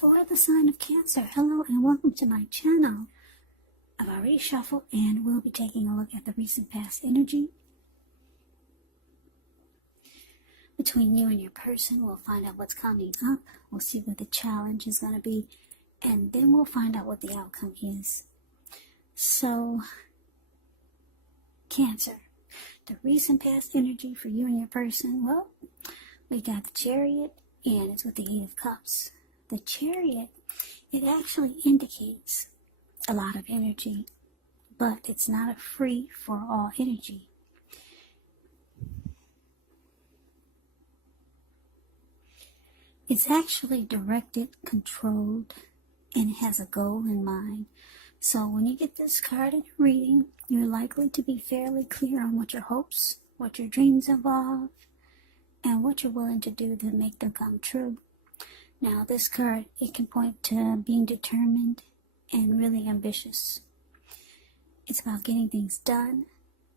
For the sign of Cancer, hello and welcome to my channel. I've already shuffled and we'll be taking a look at the recent past energy between you and your person. We'll find out what's coming up. We'll see what the challenge is going to be, and then we'll find out what the outcome is. So, Cancer, the recent past energy for you and your person. Well, we got the Chariot, and it's with the Eight of Cups. The Chariot, it actually indicates a lot of energy, but it's not a free-for-all energy. It's actually directed, controlled, and it has a goal in mind. So when you get this card in your reading, you're likely to be fairly clear on what your hopes, what your dreams involve, and what you're willing to do to make them come true. Now, this card, it can point to being determined and really ambitious. It's about getting things done,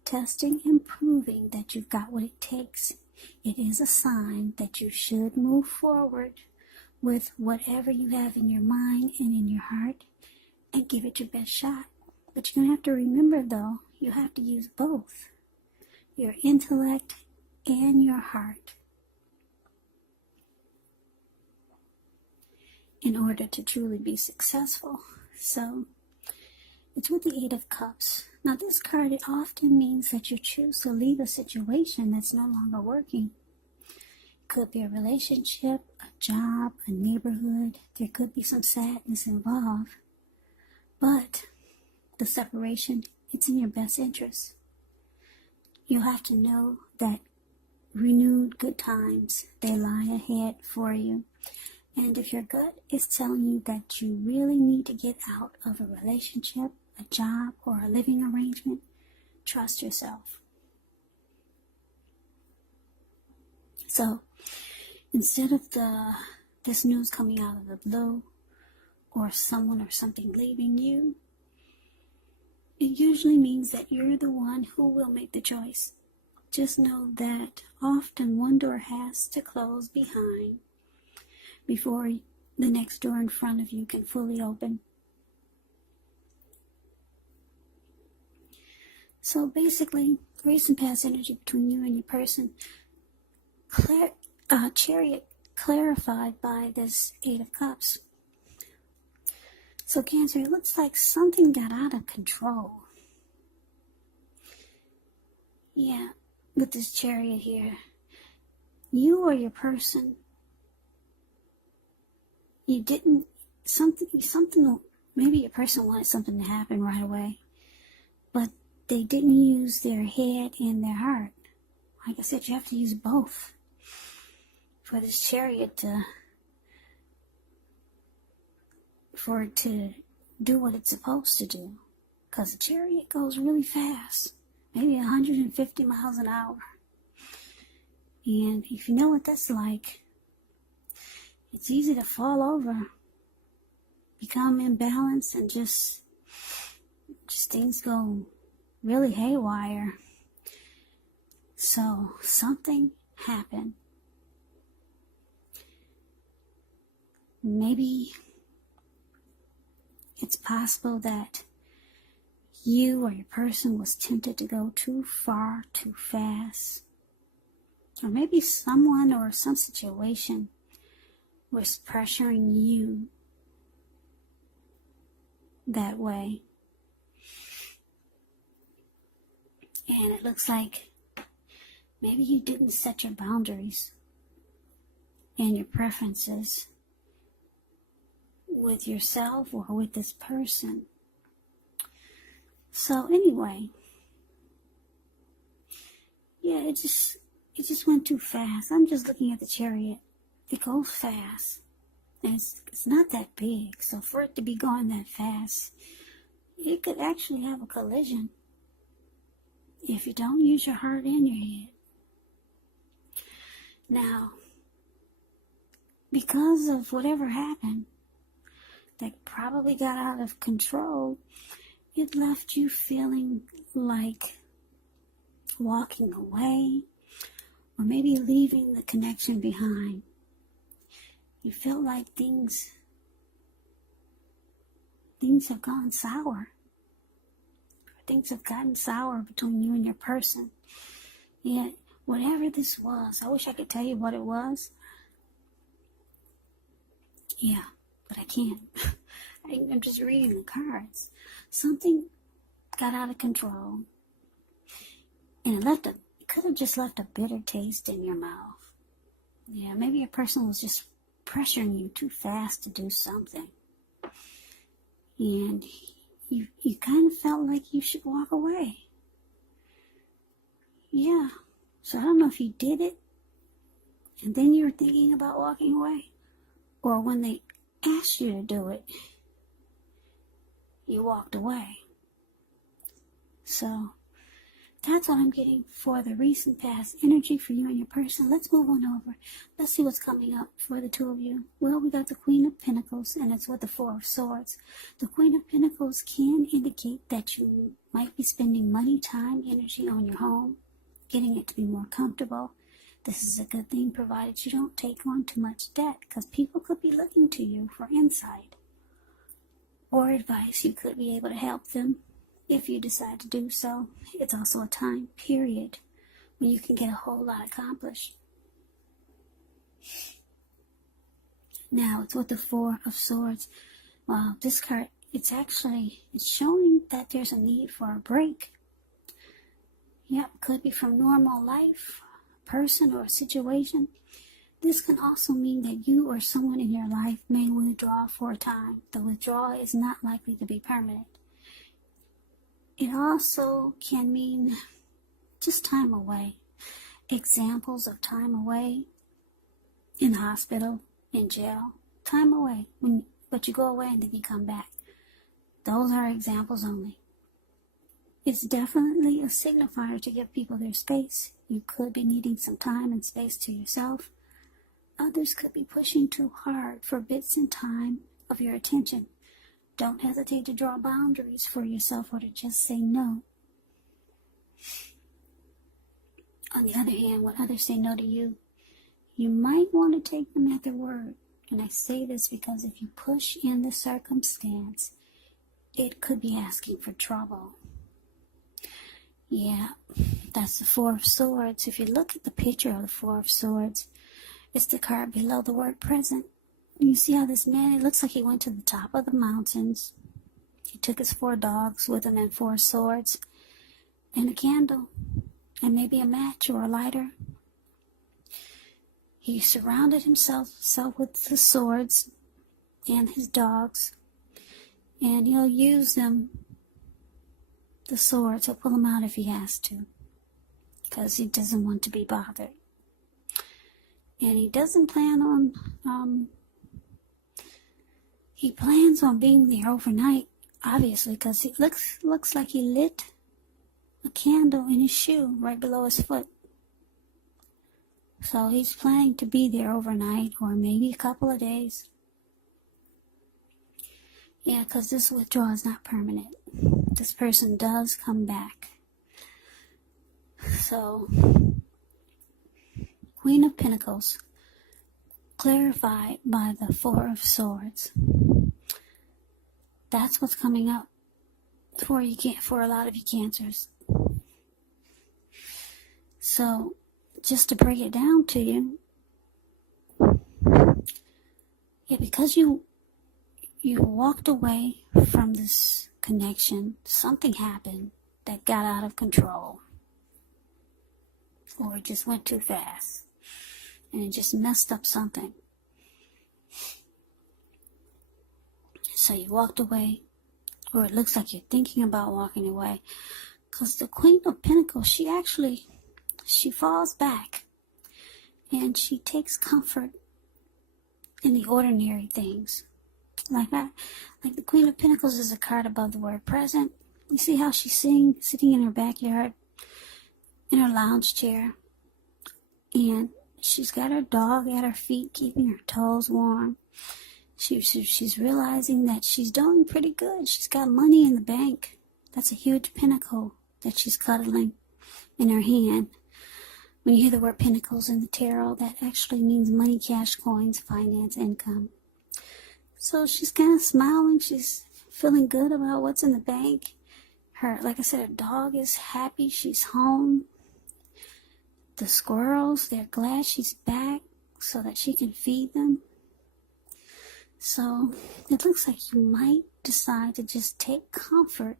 testing and proving that you've got what it takes. It is a sign that you should move forward with whatever you have in your mind and in your heart and give it your best shot. But you're going to have to remember, though, you have to use both your intellect and your heart in order to truly be successful. So, it's with the Eight of Cups. Now, this card, it often means that you choose to leave a situation that's no longer working. It could be a relationship, a job, a neighborhood. There could be some sadness involved. But the separation, it's in your best interest. You'll have to know that renewed good times, they lie ahead for you. And if your gut is telling you that you really need to get out of a relationship, a job, or a living arrangement, trust yourself. So, instead of this news coming out of the blue, or someone or something leaving you, it usually means that you're the one who will make the choice. Just know that often one door has to close behind before the next door in front of you can fully open. So basically, recent past energy between you and your person, Chariot clarified by this Eight of Cups. So Cancer, it looks like something got out of control. Yeah, with this Chariot here, you or your person, you didn't, maybe your person wanted something to happen right away, but they didn't use their head and their heart. Like I said, you have to use both for this Chariot for it to do what it's supposed to do. Because the Chariot goes really fast, maybe 150 miles an hour. And if you know what that's like, it's easy to fall over, become imbalanced, and just things go really haywire. So something happened. Maybe it's possible that you or your person was tempted to go too far, too fast. Or maybe someone or some situation was pressuring you that way. And it looks like maybe you didn't set your boundaries and your preferences with yourself or with this person. So anyway, yeah, it just went too fast. I'm just looking at the Chariot. It goes fast, and it's not that big, so for it to be going that fast, it could actually have a collision if you don't use your heart and your head. Now, because of whatever happened that probably got out of control, it left you feeling like walking away or maybe leaving the connection behind. You felt like things things have gone sour. Things have gotten sour between you and your person. Yet, whatever this was, I wish I could tell you what it was. Yeah, but I can't. I'm just reading the cards. Something got out of control. And it could have just left a bitter taste in your mouth. Yeah, maybe your person was just pressuring you too fast to do something. And you kind of felt like you should walk away. Yeah, so I don't know if you did it, and then you were thinking about walking away, or when they asked you to do it, you walked away. So that's what I'm getting for the recent past energy for you and your person. Let's move on over. Let's see what's coming up for the two of you. Well, we got the Queen of Pentacles, and it's with the Four of Swords. The Queen of Pentacles can indicate that you might be spending money, time, energy on your home, getting it to be more comfortable. This is a good thing, provided you don't take on too much debt, because people could be looking to you for insight or advice. You could be able to help them if you decide to do so. It's also a time period when you can get a whole lot accomplished. Now, it's with the Four of Swords. Well, this card, it's showing that there's a need for a break. Yep, could be from normal life, a person, or a situation. This can also mean that you or someone in your life may withdraw for a time. The withdrawal is not likely to be permanent. It also can mean just time away. Examples of time away: in the hospital, in jail, time away. But you go away and then you come back. Those are examples only. It's definitely a signifier to give people their space. You could be needing some time and space to yourself. Others could be pushing too hard for bits and time of your attention. Don't hesitate to draw boundaries for yourself or to just say no. On the other hand, when others say no to you, you might want to take them at their word. And I say this because if you push in the circumstance, it could be asking for trouble. Yeah, that's the Four of Swords. If you look at the picture of the Four of Swords, it's the card below the word present. You see how this man, it looks like he went to the top of the mountains. He took his 4 dogs with him and 4 swords and a candle and maybe a match or a lighter. He surrounded himself with the swords and his dogs, and he'll use them, the swords, he'll pull them out if he has to, because he doesn't want to be bothered. And he doesn't plan on, he plans on being there overnight, obviously, because it looks like he lit a candle in his shoe right below his foot. So he's planning to be there overnight or maybe a couple of days. Yeah, because this withdrawal is not permanent. This person does come back. So, Queen of Pentacles, clarified by the Four of Swords. That's what's coming up for a lot of you Cancers. So, just to break it down to you, yeah, because you walked away from this connection, something happened that got out of control, or it just went too fast, and it just messed up something. So you walked away, or it looks like you're thinking about walking away, because the Queen of Pentacles, she falls back, and she takes comfort in the ordinary things. Like the Queen of Pentacles is a card above the word present. You see how she's sitting in her backyard, in her lounge chair, and she's got her dog at her feet, keeping her toes warm. She's realizing that she's doing pretty good. She's got money in the bank. That's a huge pentacle that she's cuddling in her hand. When you hear the word pentacles in the tarot, that actually means money, cash, coins, finance, income. So she's kind of smiling. She's feeling good about what's in the bank. Like I said, her dog is happy she's home. The squirrels, they're glad she's back so that she can feed them. So it looks like you might decide to just take comfort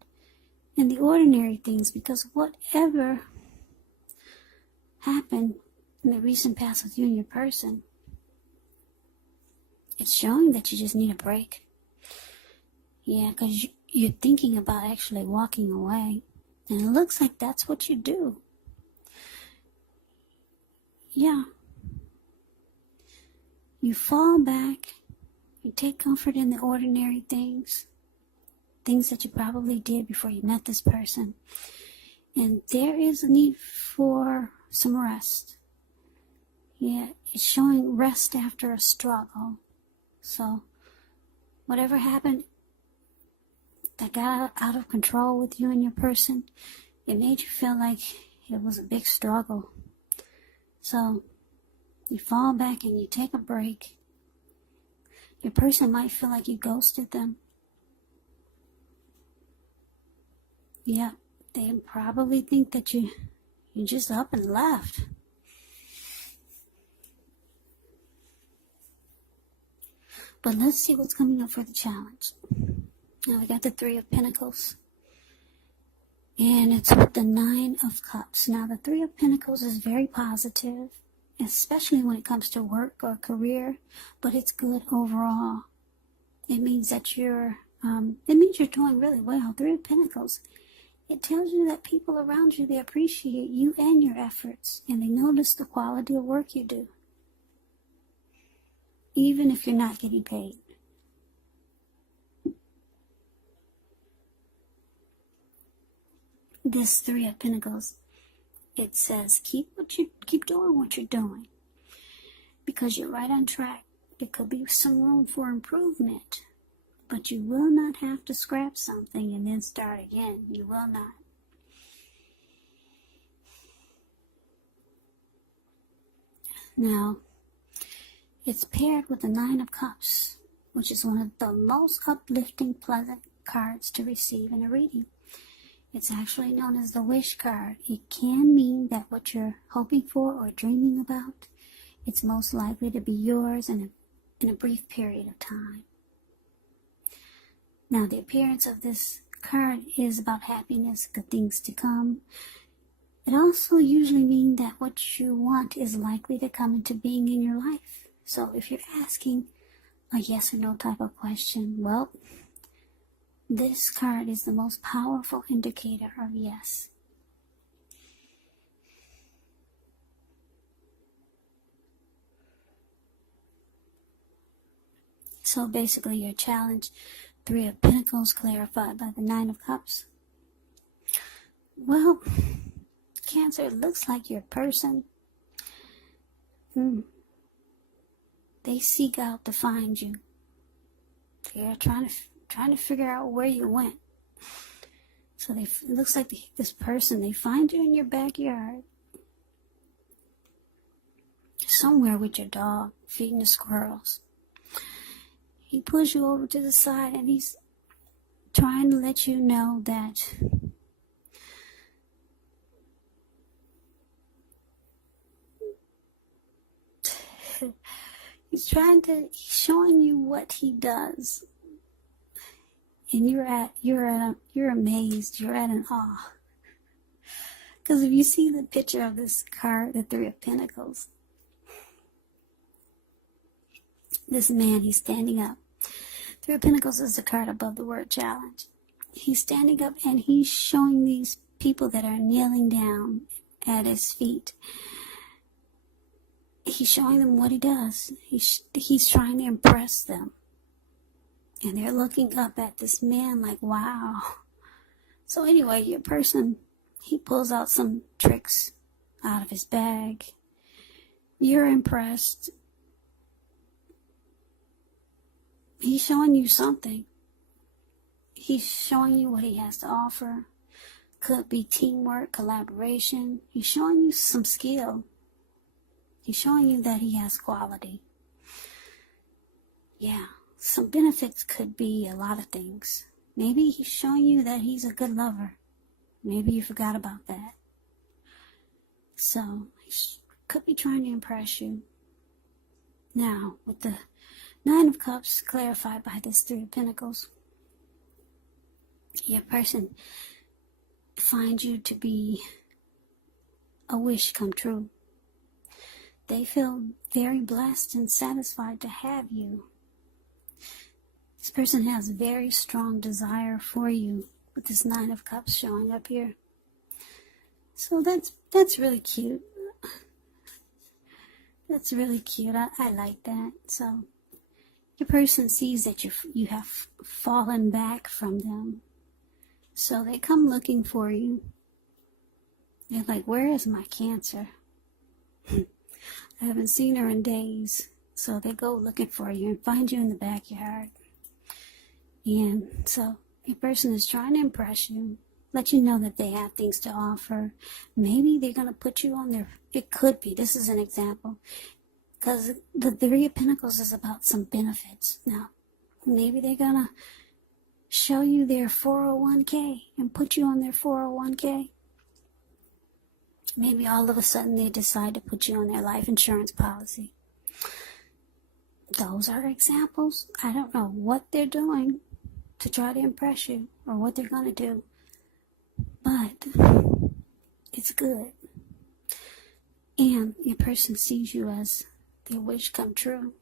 in the ordinary things, because whatever happened in the recent past with you and your person, it's showing that you just need a break. Yeah, because you're thinking about actually walking away. And it looks like that's what you do. Yeah. You fall back. You take comfort in the ordinary things. Things that you probably did before you met this person. And there is a need for some rest. Yeah, it's showing rest after a struggle. So, whatever happened that got out of control with you and your person, it made you feel like it was a big struggle. So, you fall back and you take a break. Your person might feel like you ghosted them. Yeah, they probably think that you just up and left. But let's see what's coming up for the challenge. Now we got the 3 of Pentacles. And it's with the 9 of Cups. Now the 3 of Pentacles is very positive, especially when it comes to work or career, but it's good overall. It means that you're doing really well. 3 of Pentacles. It tells you that people around you, they appreciate you and your efforts, and they notice the quality of work you do, even if you're not getting paid. This 3 of Pentacles, it says keep doing what you're doing, because you're right on track. There could be some room for improvement, but you will not have to scrap something and then start again. You will not. Now, it's paired with the 9 of Cups, which is one of the most uplifting, pleasant cards to receive in a reading. It's actually known as the wish card. It can mean that what you're hoping for or dreaming about, it's most likely to be yours in a brief period of time. Now, the appearance of this card is about happiness, good things to come. It also usually means that what you want is likely to come into being in your life. So if you're asking a yes or no type of question, well, this card is the most powerful indicator of yes. So basically your challenge, 3 of Pentacles clarified by the 9 of Cups. Well, Cancer, it looks like your person, they seek out to find you. They're trying to figure out where you went. So it looks like this person, they find you in your backyard, somewhere with your dog, feeding the squirrels. He pulls you over to the side and he's trying to let you know that he's showing you what he does. And you're amazed, you're at an awe. Because if you see the picture of this card, the 3 of Pentacles, this man, he's standing up. 3 of Pentacles is the card above the word challenge. He's standing up and he's showing these people that are kneeling down at his feet. He's showing them what he does. He's trying to impress them. And they're looking up at this man like, wow. So anyway, your person, he pulls out some tricks out of his bag. You're impressed. He's showing you something. He's showing you what he has to offer. Could be teamwork, collaboration. He's showing you some skill. He's showing you that he has quality. Yeah. Some benefits could be a lot of things. Maybe he's showing you that he's a good lover. Maybe you forgot about that. So, he could be trying to impress you. Now, with the Nine of Cups clarified by this Three of Pentacles, your person finds you to be a wish come true. They feel very blessed and satisfied to have you. This person has very strong desire for you with this Nine of Cups showing up here. So that's really cute. That's really cute. I like that. So your person sees that you have fallen back from them. So they come looking for you. They're like, where is my Cancer? I haven't seen her in days. So they go looking for you and find you in the backyard. And so your person is trying to impress you, let you know that they have things to offer. Maybe they're going to put you on their, it could be, this is an example, because the Three of Pentacles is about some benefits. Now, maybe they're going to show you their 401k and put you on their 401k. Maybe all of a sudden they decide to put you on their life insurance policy. Those are examples. I don't know what they're doing to try to impress you or what they're going to do, but it's good. And your person sees you as their wish come true.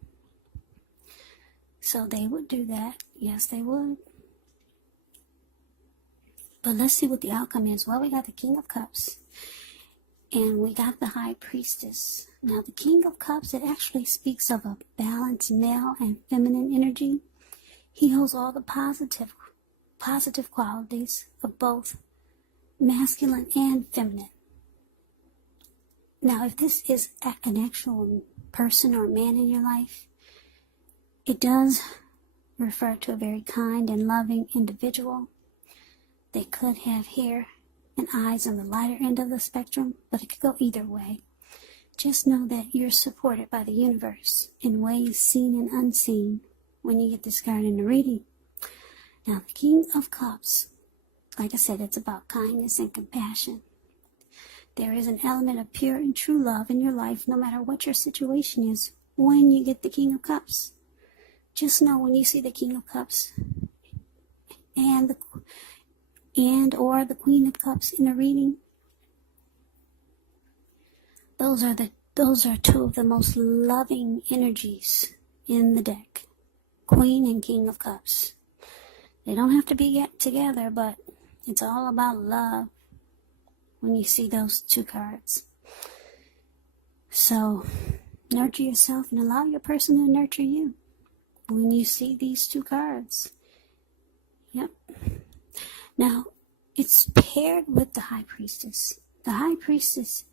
So they would do that. Yes, they would. But let's see what the outcome is. Well, we got the King of Cups and we got the High Priestess. Now, the King of Cups, it actually speaks of a balanced male and feminine energy. He holds all the positive qualities of both masculine and feminine. Now, if this is an actual person or man in your life, it does refer to a very kind and loving individual. They could have hair and eyes on the lighter end of the spectrum, but it could go either way. Just know that you're supported by the universe in ways seen and unseen when you get this card in the reading. Now, the King of Cups, like I said, it's about kindness and compassion. There is an element of pure and true love in your life, no matter what your situation is, when you get the King of Cups. Just know when you see the King of Cups or the Queen of Cups in a reading, those are two of the most loving energies in the deck. Queen and King of Cups. They don't have to be yet together, but it's all about love when you see those two cards. So, nurture yourself and allow your person to nurture you when you see these two cards. Yep. Now, it's paired with the High Priestess. The High Priestess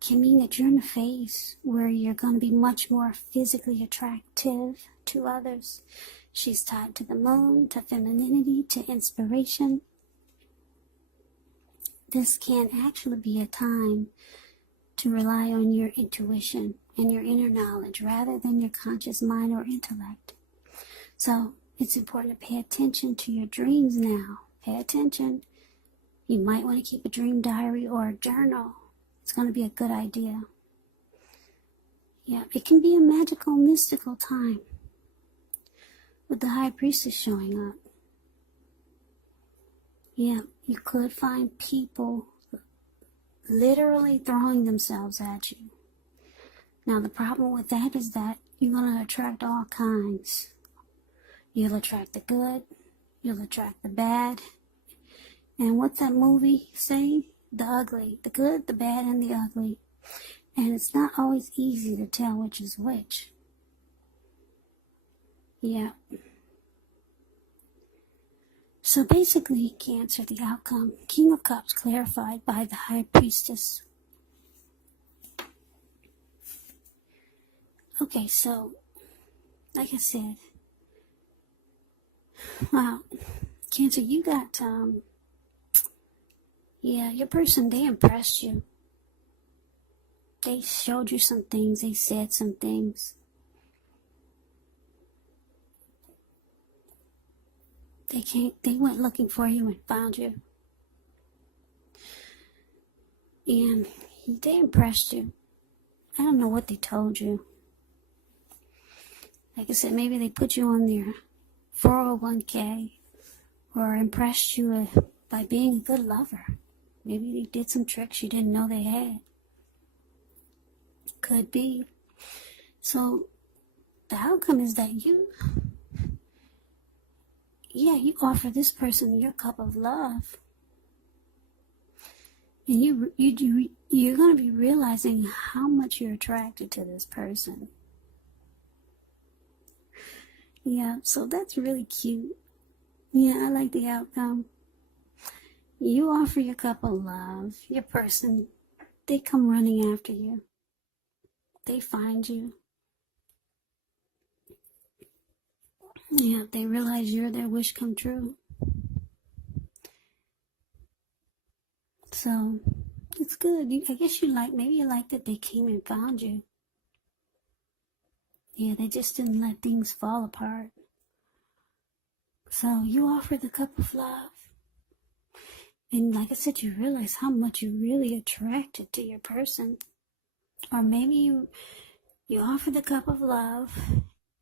can mean that you're in a phase where you're going to be much more physically attractive to others. She's tied to the moon, to femininity, to inspiration. This can actually be a time to rely on your intuition and your inner knowledge rather than your conscious mind or intellect. So it's important to pay attention to your dreams now. Pay attention. You might want to keep a dream diary or a journal. It's going to be a good idea. Yeah, it can be a magical, mystical time with the High Priestess showing up. Yeah, you could find people literally throwing themselves at you. Now, the problem with that is that you're going to attract all kinds. You'll attract the good. You'll attract the bad. And what's that movie say? The ugly. The good, the bad, and the ugly. And it's not always easy to tell which is which. Yeah. So basically, Cancer, the outcome. King of Cups clarified by the High Priestess. Okay, so, like I said, wow, Cancer, you got, your person, they impressed you. They showed you some things, they said some things. They went looking for you and found you. And they impressed you. I don't know what they told you. Like I said, maybe they put you on their 401k or impressed you by being a good lover. Maybe they did some tricks you didn't know they had. Could be. So the outcome is that you offer this person your cup of love. And you're going to be realizing how much you're attracted to this person. Yeah, so that's really cute. Yeah, I like the outcome. You offer your cup of love. Your person, they come running after you. They find you. Yeah, they realize you're their wish come true. So, it's good. I guess maybe you like that they came and found you. Yeah, they just didn't let things fall apart. So, you offer the cup of love. And like I said, you realize how much you're really attracted to your person. Or maybe you offer the cup of love,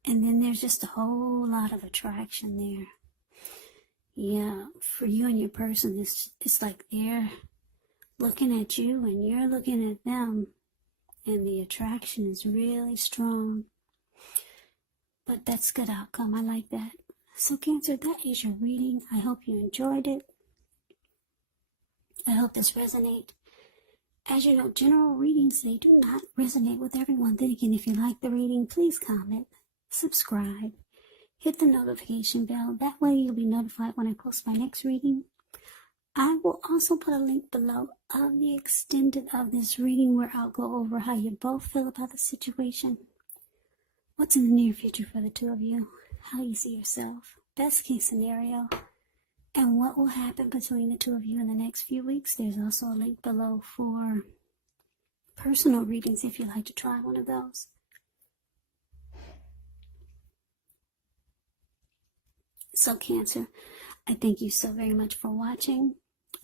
and then there's just a whole lot of attraction there. Yeah, for you and your person, it's like they're looking at you and you're looking at them, and the attraction is really strong. But that's good outcome. I like that. So Cancer, that is your reading. I hope you enjoyed it. I hope this resonates. As you know, general readings, they do not resonate with everyone. Then again, if you like the reading, please comment, subscribe, hit the notification bell. That way you'll be notified when I post my next reading. I will also put a link below of the extended of this reading where I'll go over how you both feel about the situation. What's in the near future for the two of you? How you see yourself? Best case scenario. And what will happen between the two of you in the next few weeks. There's also a link below for personal readings if you'd like to try one of those. So Cancer, I thank you so very much for watching.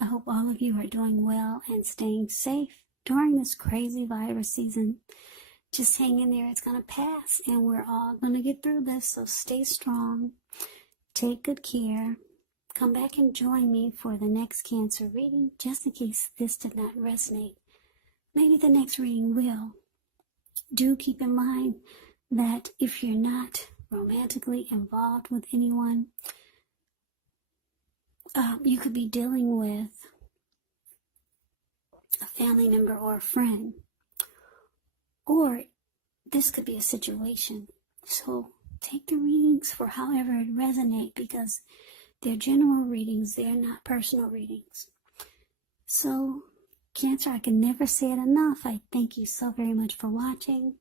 I hope all of you are doing well and staying safe during this crazy virus season. Just hang in there. It's going to pass and we're all going to get through this. So stay strong. Take good care. Come back and join me for the next Cancer reading, just in case this did not resonate. Maybe the next reading will. Do keep in mind that if you're not romantically involved with anyone, you could be dealing with a family member or a friend. Or this could be a situation. So take the readings for however it resonates, because they're general readings, they're not personal readings. So, Cancer, I can never say it enough. I thank you so very much for watching.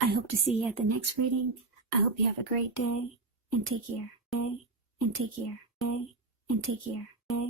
I hope to see you at the next reading. I hope you have a great day and take care. And take care. And take care.